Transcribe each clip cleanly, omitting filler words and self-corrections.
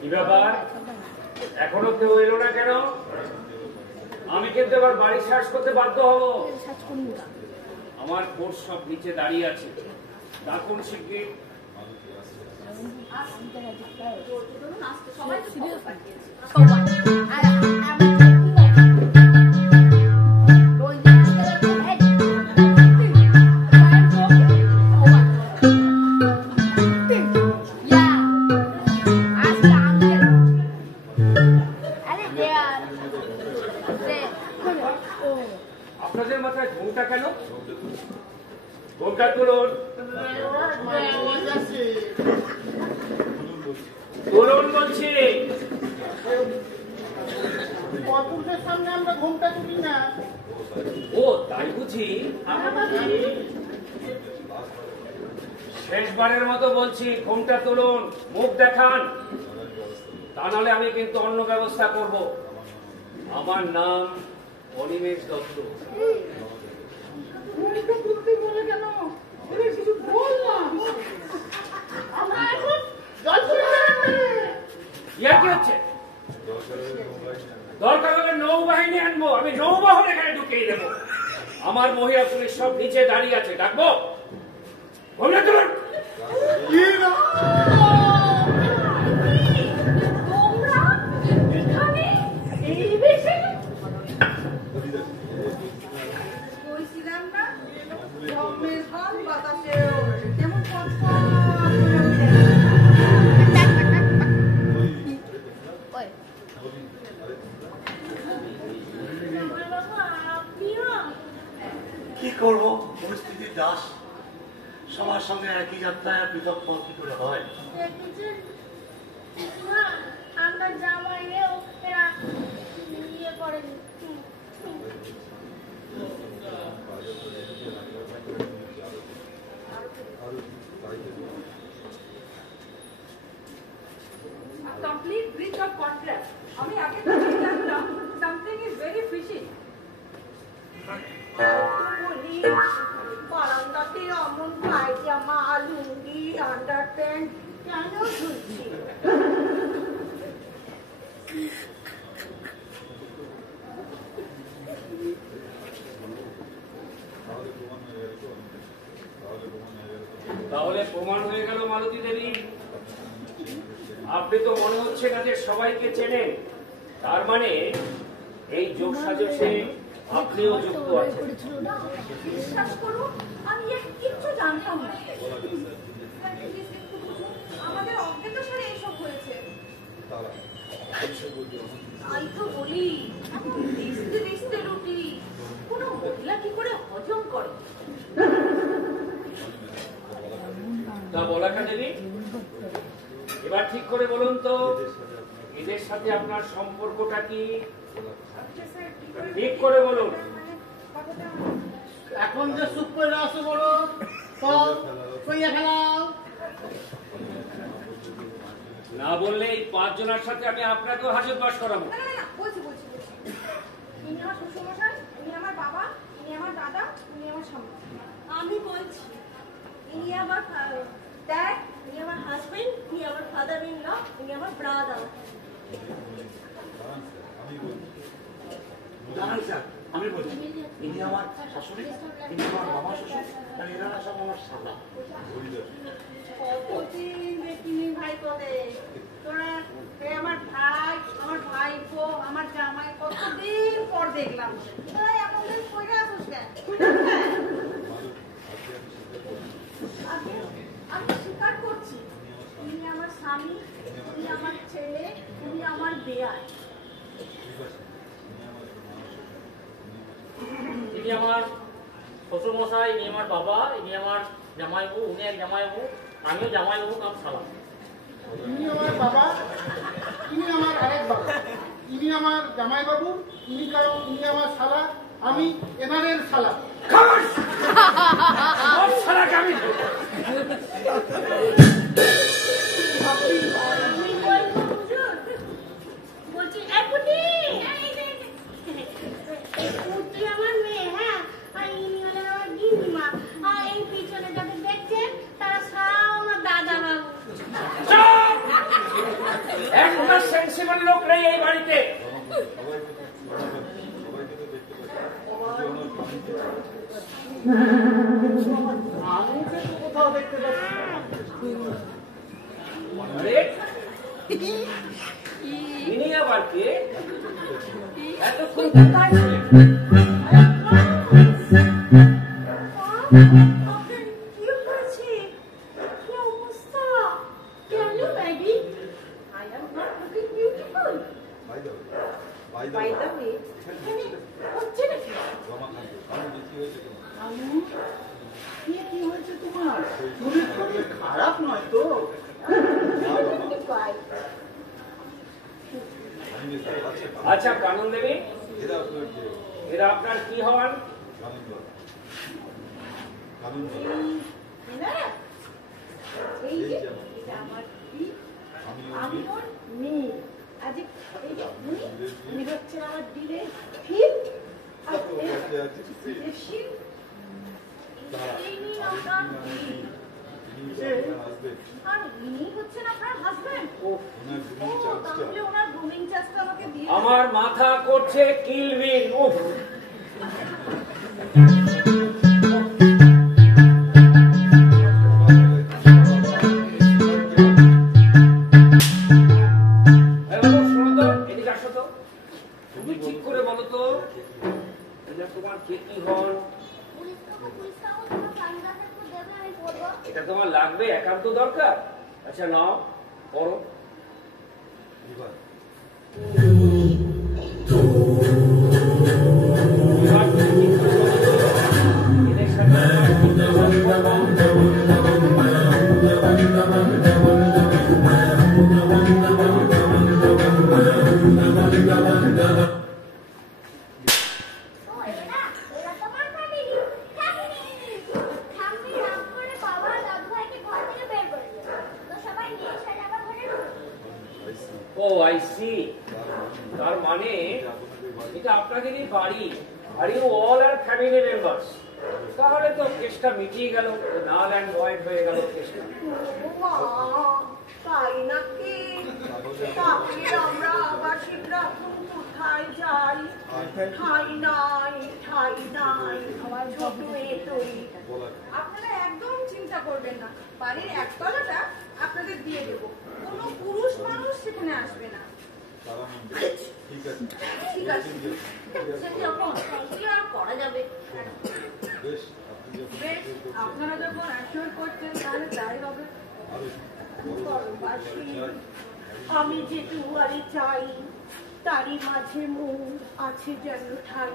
কি ব্যাপার, এখনো কেউ এলো না কেন? আমি কিন্তু এবার বাড়ি সার্চ করতে বাধ্য হব। আমার কোর্স সব নিচে দাঁড়িয়ে আছে, ডাকুন শিগগির। আপনাদের মাথায় ঘুমটা কেন? ঘুমটা তুলুন, তুলুন বলছি। অপুরের সামনে আমরা ঘুমটা তুলি না। ও তাই বুঝি? শেষবারের মতো বলছি, ঘুমটা তুলুন, মুখ দেখান, তা নাহলে আমি কিন্তু অন্য ব্যবস্থা করব। আমার নাম অনিমেষ দত্ত। বলে কেন কিছু বললাম? আমরা এখন জল কি হচ্ছে? দরকার হলে নৌবাহিনী আনবো, আমি নৌবাহন এখানে ঢুকিয়ে দেবো। আমার মহিলা পুলিশ সব নিচে দাঁড়িয়ে আছে, ডাকবো? ঘুমটা তুলুন। কি করবো, পরিস্থিতির দাস। সবার সঙ্গে একই যাত্রায় পৃথক ফল কি করে হয়? আমরা জামাইয়েও ইয়ে করেনি। Complete breach of contract. আমি আগে থেকেই জানতাম something is very fishy. বারান্দাতে অমন পায়জামা, লুঙ্গি, আন্ডার প্যান্ট কেন ঝুলছি? তাহলে প্রমাণ হয়ে গেল মালতী দেবী, আপনি তো মনে হচ্ছে না যে সবাইকে চেনেন। তার মানে এই যোগ সাজসে আপনিও যুক্ত আছেন। বিশ্বাস করুন, আমি এর কিচ্ছু জানতাম না। আমাদের অজ্ঞাত সারে এইসব হয়েছে। তাই তো বলি, এমন দিস্তে দিস্তে রুটি কোনো মহিলা কি করে হজম করে? তা বলাকা দেবী, এবার ঠিক করে বলুন তো, এদের সাথে আপনার সম্পর্কটা কি? ঠিক করে বলুন। এখন যে সুপ করে আসো বড় খেলাও। না বললে এই 5 জনের সাথে আমি আপনাকেও হাজত বাস করাবো। না না না, বলছি। ইনি আমার শ্বশুরমশাই, ইনি আমার বাবা, ইনি আমার দাদা, ইনি আমার স্বামী। আমি বলছি, ইনি আমার ড্যাড, ইনি আমার হাজবেন্ড, ইনি আমার ফাদার ইন ল, ইনি আমার ব্রাদার। আমি বলছি, ইনি আমার শাশুড়ি, ইনি আমার বাবা শ্বশুর, আর এনারা সব আমার শালা। কতদিন দেখিনি ভাই তোদের, তোরা আমার ভাই, আমার ভাইপো, আমার জামাই কতদিন পর দেখলাম। তোরা এমন দিন কইরা আসিস কেন? আমি স্বীকার করছি, ইনি আমার স্বামী, ইনি আমার ছেলে, ইনি আমার বেয়াই। ইনি আমার শ্বশুরমশাই, ইনি আমার বাবা, ইনি আমার জামাইবাবু, উনি এক জামাইবাবু, আমিও জামাইবাবু, কাম সালাম। ইনি আমার বাবা, ইনি আমার আরেক বাবা, ইনি আমার জামাইবাবু, ইনি আমার শালা, আমি এনারের শালা। বলছি একুটি আমার মেয়ে, হ্যাঁ, আর ইনি হলেন আমার গিন্নিমা, আর এই পিছনে যাদের দেখছেন তারা সব আমার দাদা বাবু। একটা সেন্সিবল লোক নেই এই বাড়িতে। কোথাও দেখতে পাচ্ছি আরে, ইনি আবার কে? এতক্ষণ কোথায় ছিলেন? কি হয়েছে? কি অবস্থা? কেন baby? I am not looking beautiful. By the way, এখানে হচ্ছে নাকি? কি হয়েছে তোমার? শরীর টরীর খারাপ নয় তো? আচ্ছা কানন দেবী, এরা আপনার কি হন? এই যে এটা আমার কি? আমি ওর মেয়ে। আজ এই যে উনি হচ্ছেন আমার ডিলের ফিফথ আর ইনি আপনার আর ইনি হচ্ছেন আপনার হাজবেন্ড। তাহলে ওনার গ্রুমিং চার্জটা আমাকে দিয়ে আমার মাথা করছে কিলবিল। উফ, তুমি ঠিক করে বলো তো, এটা তোমার কে কি হন? এটা তোমার লাগবে, একান্ত দরকার। আচ্ছা নাও, করো। ও আই সি, তার মানে এটা আপনাদেরই বাড়ি, আর you all are family members. তাহলে তো কেসটা মিটিয়ে গেল, নাল অ্যান্ড ভয়েড হয়ে গেল কেসটা। তাই নাকি? তাহলে আমরা আবাসিকরা কোথায় যাই? ঠাই নাই, ঠাই নাই, আমার ছোট এতই। আপনারা একদম চিন্তা করবেন না, বাড়ির একতলাটা আপনাদের দিয়ে দেব, কোনো পুরুষ মানুষ সেখানে আসবে না। ঠিক আছে, সে যখন কি আর করা যাবে। বেশ, আপনারা যখন অ্যাসিওর করছেন তাহলে তাই হবে। আমি যে দুয়ারে চাই তারই মাঝে মন আছে যেন ঠাই,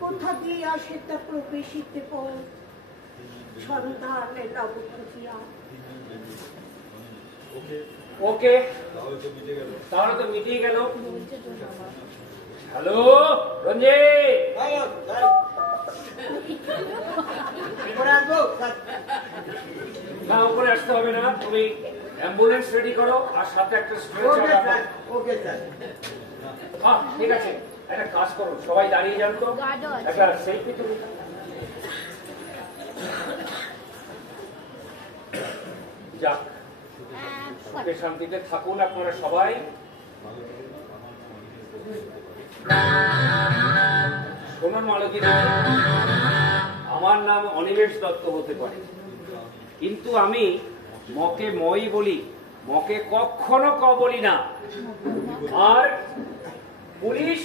কোথা দিয়ে আসে তা প্রবেশিতে পথ, সন্ধানে তব খুঁজিয়া। ওকে, তাহলে তো মিটিয়ে গেল। হ্যালো রঞ্জিত, না উপরে আসতে হবে না, তুমি অ্যাম্বুলেন্স রেডি করো আর সাথে একটা স্ট্রেচার রাখো। হ্যাঁ ঠিক আছে, একটা কাজ করো, সবাই দাঁড়িয়ে যান তো, একটা সেলফি তুলি। যাক, সুখে শান্তিতে থাকুন আপনারা সবাই। শোনুন মালতী, আমার নাম অনিমেষ দত্ত হতে পারে, কিন্তু আমি মকে মই বলি, মকে কখনো ক বলি না। আর পুলিশ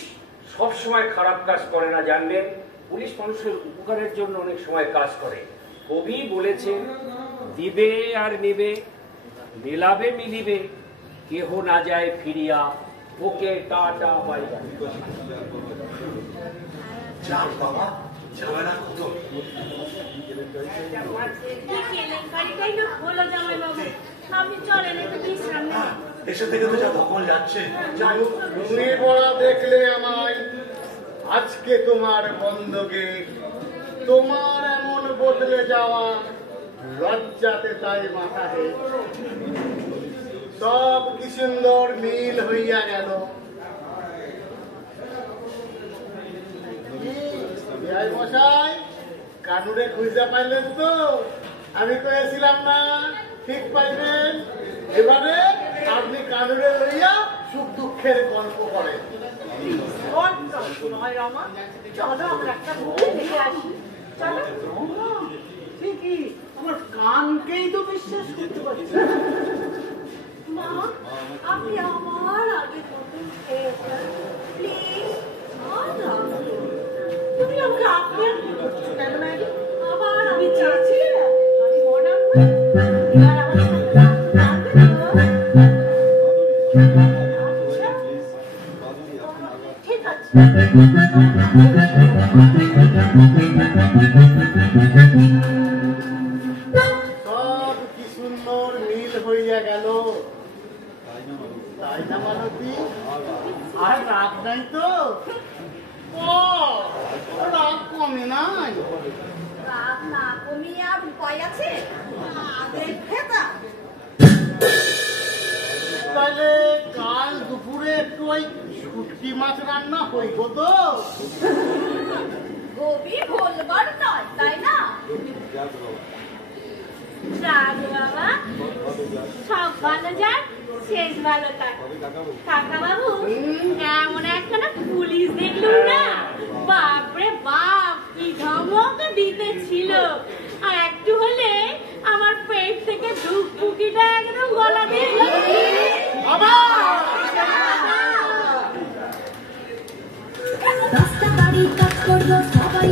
সবসময় খারাপ কাজ করে না, জানবেন। পুলিশ মানুষের উপকারের জন্য অনেক সময় কাজ করে। কবি বলেছেন, দিবে আর নিবে, মেলাবে মিলিবে, কেহ না যায় ফিরিয়া, ওকে টাটা বাই বাই। যাক বাবা, ঝামেলা কত। আমি চলেন একটু বিশ্রাম নিই। এসে থেকে তো যা ধকল যাচ্ছে। তুমি পড়া দেখলে আমায় আজকে তোমার বন্ধকে, তোমার এমন বদলে যাওয়া লজ্জাতে তাই মাথা হে, সব কি সুন্দর মিল হইয়া গেল। মশাই কানুরে খুঁজে পাইলেন তো? আমি কয়েছিলাম না ঠিক পাইবেন, এবারে আপনি কাঁদরে লইয়া সুখ দুঃখের গল্প করে। নয় রমা, চলো আমরা একটা মুভি দেখে আসি। চলো। ঠিকই, আমার কানকেই তো বিশ্বাস করতে পারছি না। মা, আপনি আমার আগে নতুন খেয়েছেন, প্লিজ। তুমি আমাকে আপনি করছো কেন ম্যাডি? আবার আমি চাচ্ছি না, আমি মডার্ন হই। এবার আমার সাথে লাগবে তো? ঠিক আছে। সব কি সুন্দর মিল হইয়া গেল, তাই না মালতী? আর রাগ নাই তো? ও, রাগ কমে নাই। রাগ না কমিয়ে আর উপায় আছে? দেখে তা তাহলে কাল দুপুরে একটু ওই শুটকি মাছ রান্না হইব তো? গভী বলবার নয়, তাই না? যাক বাবা, সব ভালো যাক, শেষ ভালো থাক। কাকা বাবু, এমন একখানা পুলিশ দেখলুম না, বাপরে বাপ, কি ধমক দিতেছিল। আর একটু হলে আমার পেট থেকে ধুকপুকিটা একদম গলা দিয়ে রাস্তা বাড়ি কাজ করলো সবাই